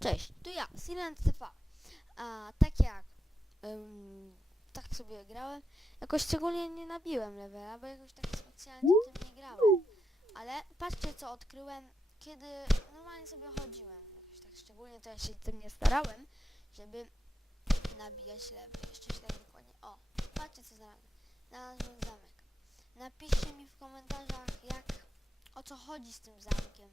Cześć, tu ja, Silent TV. A tak jak ym, tak sobie grałem, jakoś szczególnie nie nabiłem levela, bo jakoś tak specjalnie tym nie grałem. Ale patrzcie co odkryłem, kiedy normalnie sobie chodziłem. Jakoś tak szczególnie to ja się tym nie starałem, żeby nabijać level. Jeszcze się tak dokładnie. O, patrzcie co znalazłem. Znalazłem zamek. Napiszcie mi w komentarzach jak o co chodzi z tym zamkiem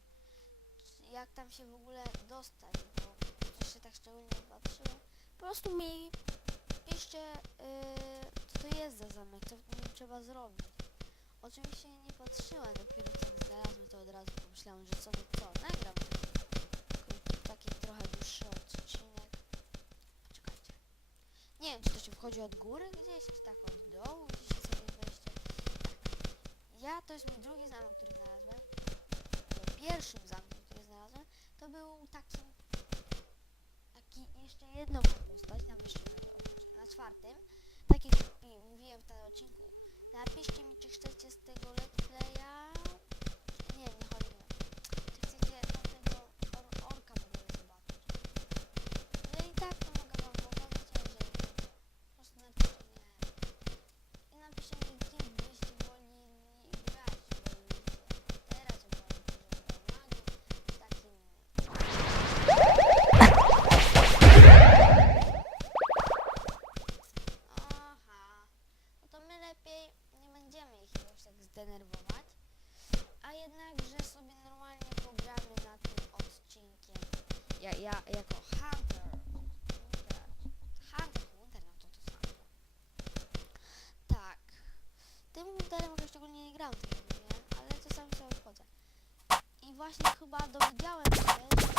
jak tam się w ogóle dostać, bo też się tak szczególnie nie patrzyłem. Po prostu mi piszcie, yy, co to jest za zamek, co nim trzeba zrobić. Oczywiście nie patrzyłem, dopiero jak znalazłem to od razu pomyślałem, że sobie co, nagram taki, trochę dłuższy odcinek. Poczekajcie. Nie wiem, czy to się wchodzi od góry gdzieś, czy tak od dołu, gdzieś sobie wejście. Tak. Ja, to jest mój drugi zamek, który znalazłem pierwszym zamkiem, to był taki, taki jeszcze jedna postać, tam jeszcze na, czwartym, tak jak mówiłem w tym odcinku. Napiszcie mi, czy chcecie z tego let's playa, nie, nie chodzi o czy chcecie tamtego or, orka w ogóle zobaczyć. No i tak to mogę wam pokazać, a jeżeli nie, po prostu napiszcie nie. I napiszcie mi, kim byście woleli grać, woleliście teraz uważam, że Ronaldo z takim... Aha, no to my lepiej nie będziemy ich jakoś zdenerwować, a jednakże sobie normalnie pogramy na tym odcinkiem. Ja, ja jako Hunter, Hunter, Hunter, Hunter, no to to samo. Tak, tym Hunterem jakoś szczególnie nie grałem, mówiłem, ale czasami sobie wchodzę. I właśnie chyba dowiedziałem się,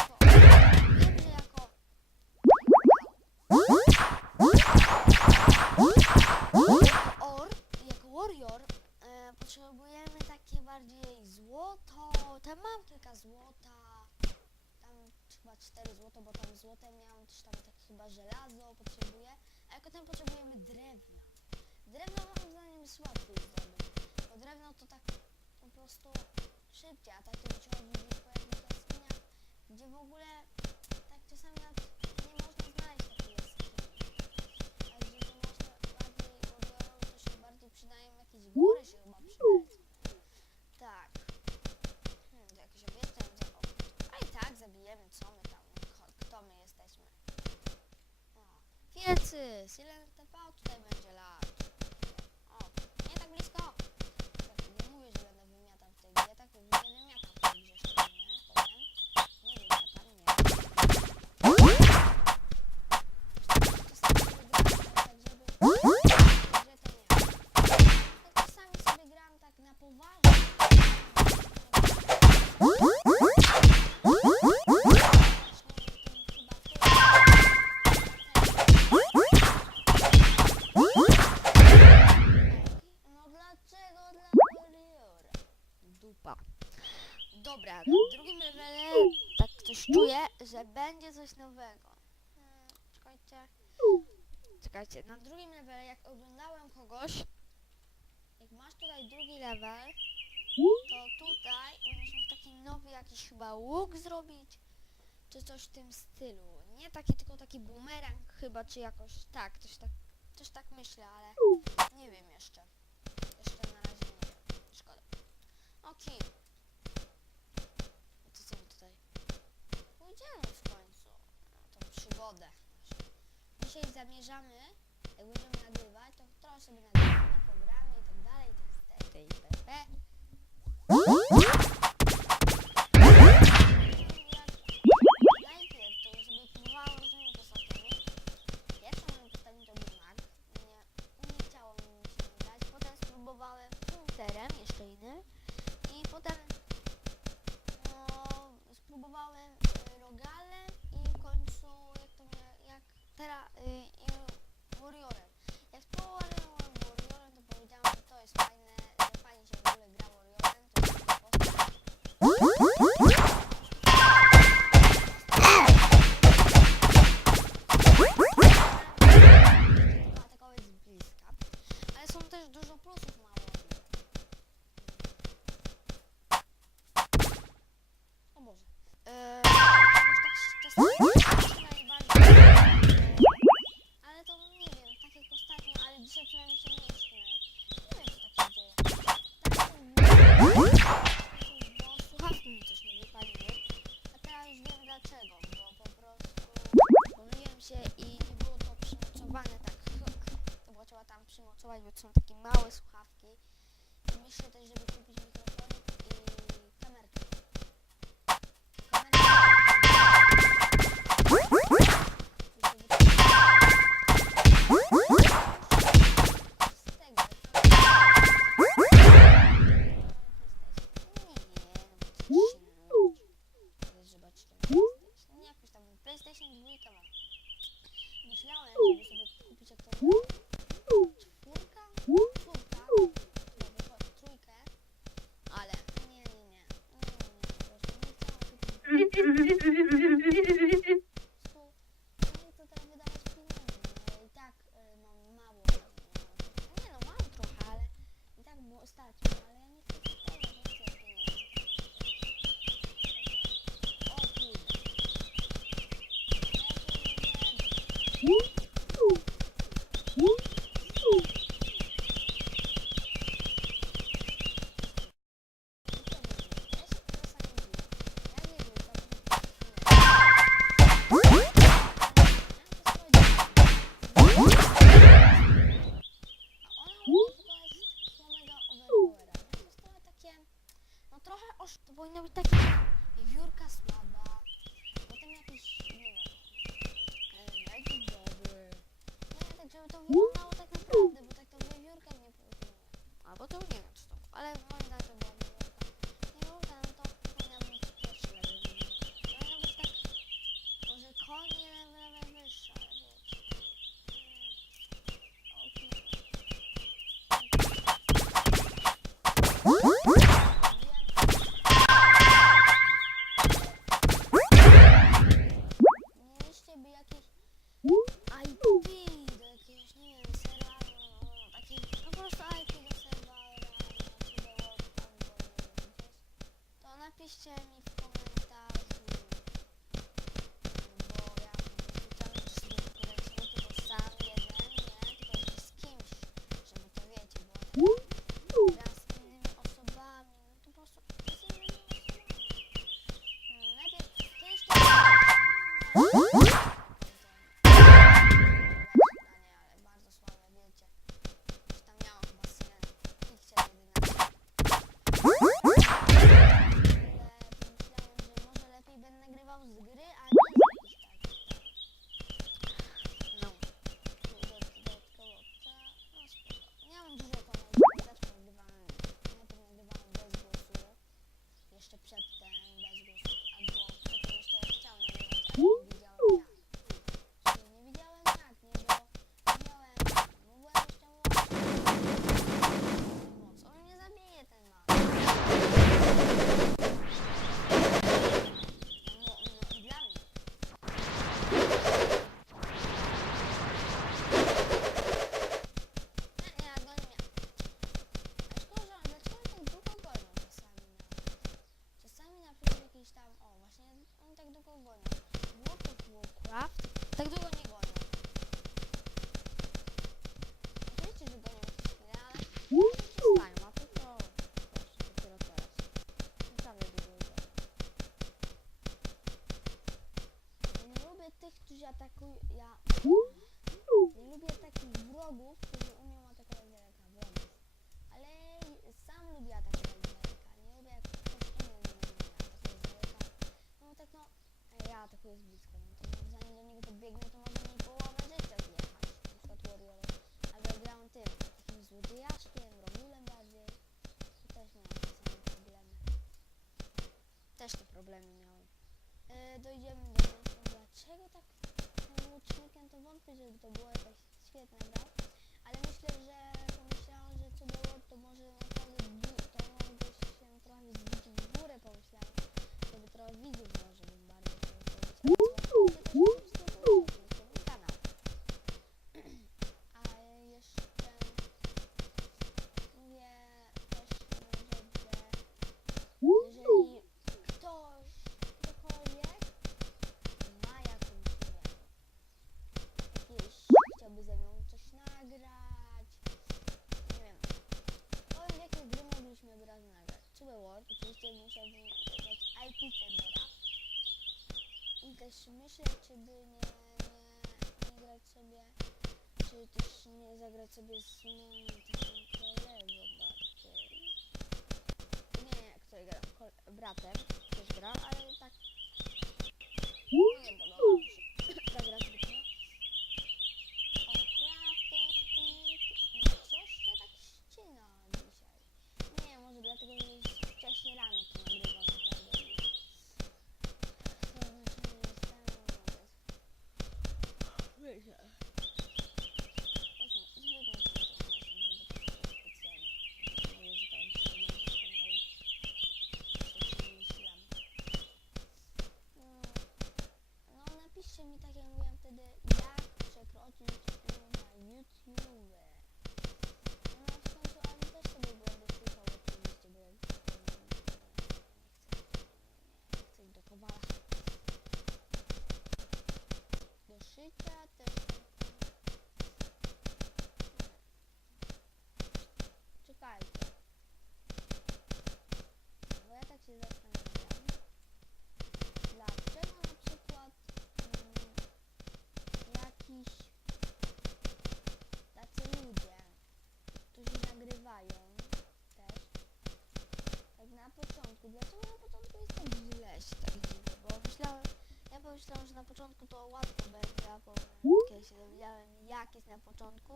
Tam mam kilka złota. Tam chyba cztery złoto, bo tam złote miałem też tam takie chyba żelazo potrzebuję. A jako ten potrzebujemy drewna. Drewno moim zdaniem jest łatwiej zdobyć. Bo drewno to tak po prostu szybciej, a takie trzeba widzieć po jakichś jaskiniach, gdzie w ogóle tak czasami nawet nie można znaleźć takiej jaskini. A gdzie to można bardziej odbiorą, to się bardziej przydają jakieś góry się chyba przydać. Tak. Hmm, to jakieś obiekty nam zachować. A i tak zabijemy, co my tam, ko- kto my jesteśmy. O. Wielcy, Silent Czekajcie, na drugim levele jak oglądałem kogoś, jak masz tutaj drugi level, to tutaj miał taki nowy jakiś chyba łuk zrobić, czy coś w tym stylu. Nie taki, tylko taki bumerang chyba, czy jakoś tak, coś tak, coś tak myślę, ale nie wiem jeszcze. Jeszcze na razie nie wiem. Szkoda. Okej. Co tutaj? Pójdziemy w końcu na tą przygodę. Dzisiaj zamierzamy, jak będziemy nagrywać, to trochę sobie nagramy, pogramy i tak dalej, i tak dalej, i pp. Najpierw bo to są takie małe słuchawki. I myślę też, żeby kupić mikrofon ale którzy atakują. Ja nie lubię takich wrogów, którzy umieją atakować daleka wrogów. Ale sam lubię atakować daleka. Nie lubię jak ktoś inny lubi atakować daleka. No tak no, ja atakuję z blisko. No to zanim do niego podbiegnę, to może mi połowę życia zjechać. Na przykład Warriorem. Albo grałem tym, takim złodziejaszkiem, Romulem bardziej. To też miałem te same problemy. Też te problemy miałem. Yy, dojdziemy do wątpię, żeby to było jakaś świetna gra, no. ale myślę, że pomyślałam, że co było, to może naprawdę to może się trochę zbić w górę pomyślałam, żeby trochę widzów może bym bardziej. zaznaczać. Super World oczywiście musiałbym dodać IP serwera. I też myślę, czy by nie, nie, nie grać sobie, czy też nie zagrać sobie z moim takim kolegą bardziej. Nie, który gra, bratem też gra, ale tak nie podoba mi się zagrać wtedy, jak przekroczyć na YouTube. No w końcu, ale też sobie będę słuchał oczywiście, bo jak nie chcę, nie chcę iść do kowala. Do szycia też Czekajcie. Bo ja tak się zastanawiam. Dlaczego na przykład mm, jakiś tacy ludzie, którzy nagrywają też, tak na początku, dlaczego na początku jest tak źle się tak dziwię? Bo myślałem, ja pomyślałem, że na początku to łatwo będzie, a kiedy się dowiedziałem jak jest na początku,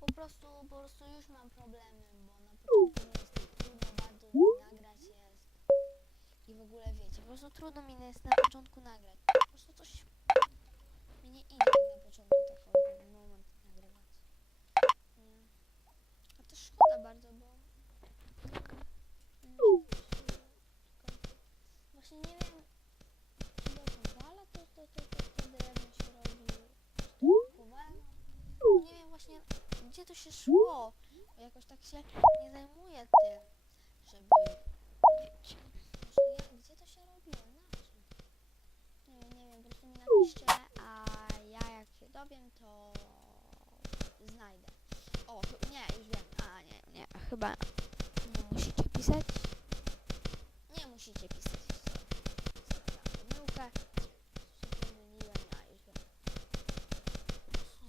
Po prostu, po prostu już mam problemy, bo na początku jest tak trudno bardzo nagrać jest. i w ogóle wiecie, po prostu trudno mi jest na początku nagrać. Po prostu coś Mi nie idzie tak na początku tak moment nagrywać. A to szkoda bardzo, bo... Mm, Właśnie nie wiem, czy do kowala to, to, to, to wtedy jakby się robi... Czy to kowala? nie wiem właśnie gdzie to się szło, bo jakoś tak się nie zajmuję tym, żeby gdzie to się robiło? Na czym? Nie wiem, nie wiem, po prostu mi napiszcie, a ja jak się dowiem, to znajdę. O, nie, już wiem. A, nie, nie, chyba nie musicie pisać. Nie musicie pisać. Sorry, pomyłkę. Się pomyliłem, ja już wiem.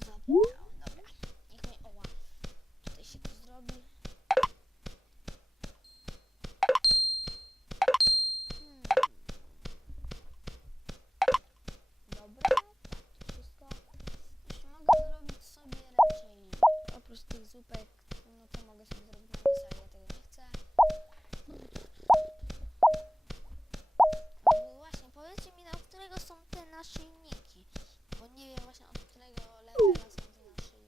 Zapomniałem, dobra. Niech mi, oła, tutaj się to zrobi. Hmm. Dobra, tak, to wszystko. Jeśli mogę zrobić sobie raczej oprócz tych zupek, no to mogę sobie zrobić na misę, ale ja tego nie chcę. No Właśnie, powiedzcie mi, od którego są te naszyjniki. Bo nie wiem właśnie od którego levela są te naszyjniki.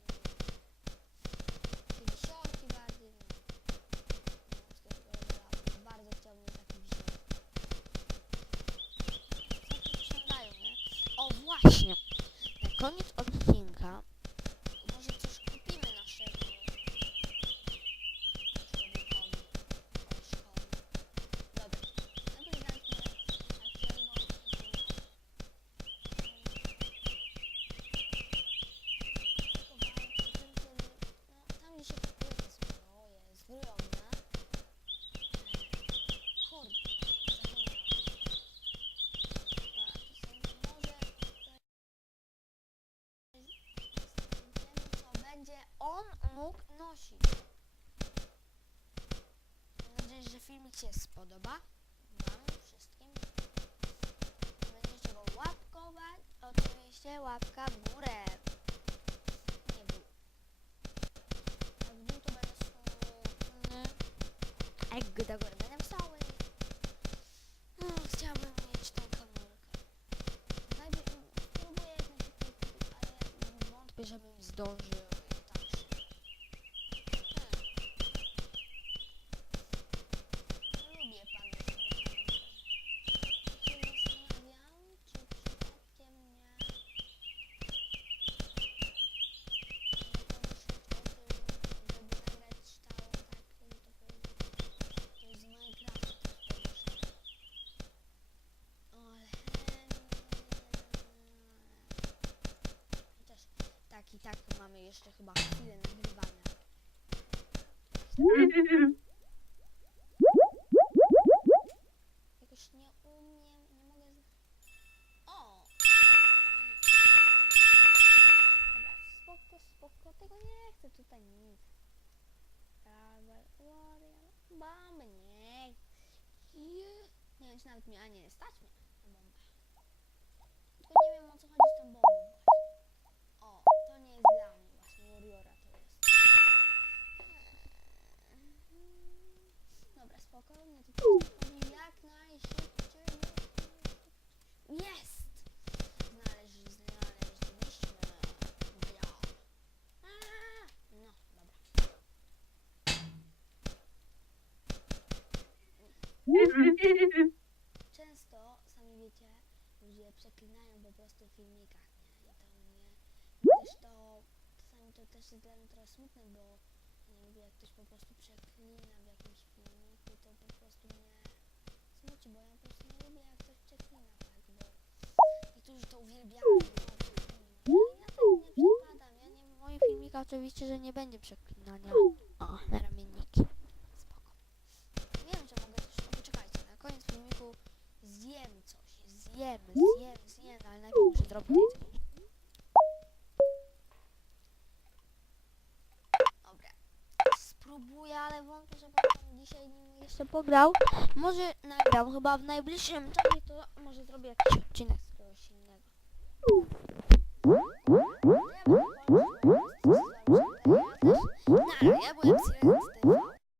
Te wisiorki bardziej. Nie wiem, z którego levela. Bardzo chciałbym taki wisiorek. Co tu się dają, nie? O, właśnie. Na koniec odcinka Może coś kupimy naszemu człowiekowi. Koleżkowi. Dobra. Najpierw zamknę naczelną no, tam gdzie się kupuje te zbroje, zbrojownia. Kurde, zapomniałam. A, to są może Wiemy, co będzie on mógł nosić. Mam nadzieję, że filmik się spodoba. wam wszystkim. Będziecie go łapkować. Oczywiście łapka w górę. Nie był. Jak dół to będę smutny. Jak go do góry będę psały. No, chciałbym mieć tą kamerkę. Najpierw spróbuję ale Wątpię, żebym zdążył i tak szybko. hmm. lubię pana Smoka. się zastanawiam, czy przypadkiem nie nie pomyśleć o tym, żeby nagrać stałą tak, jakby to powiedzieć. To jest z Minecrafta też pomyślę. Ale Chociaż tak i tak mamy jeszcze chyba chwilę nagrywania. jakoś nie umiem, nie mogę... O! Dobra, spoko, nic. Travel Warrior. Bomby, nie. Nie wiem, czy nawet mnie, a nie, stać mnie na. Tylko nie wiem, o co chodzi z tą bombą Warriora to jest. Dobra, spokojnie, to jak najszybciej. Jest! Znaleźli, znaleźliśmy. Ja. No, dobra. Często, sami wiecie, ludzie przeklinają po prostu w filmikach, nie? I to mnie, też to, to też jest dla mnie trochę smutne, bo nie lubię jak ktoś po prostu przeklina w jakimś filmiku, to po prostu mnie smuci, bo ja po prostu nie lubię jak ktoś przeklina, tak, bo niektórzy to uwielbiają, no, ja tak nie przepadam, ja nie W moim filmiku oczywiście, że nie będzie przeklinania. O, na ramienniki. Spoko. Wiem, że mogę też, no poczekajcie, na koniec filmiku zjem coś, zjem. Zjemy, zjemy, zjemy, ale najpierw muszę zrobić jedzenie. Dobra. Spróbuję, ale wątpię, że będę dzisiaj nim jeszcze pograł. Może nagram, chyba w najbliższym czasie to może zrobię jakiś odcinek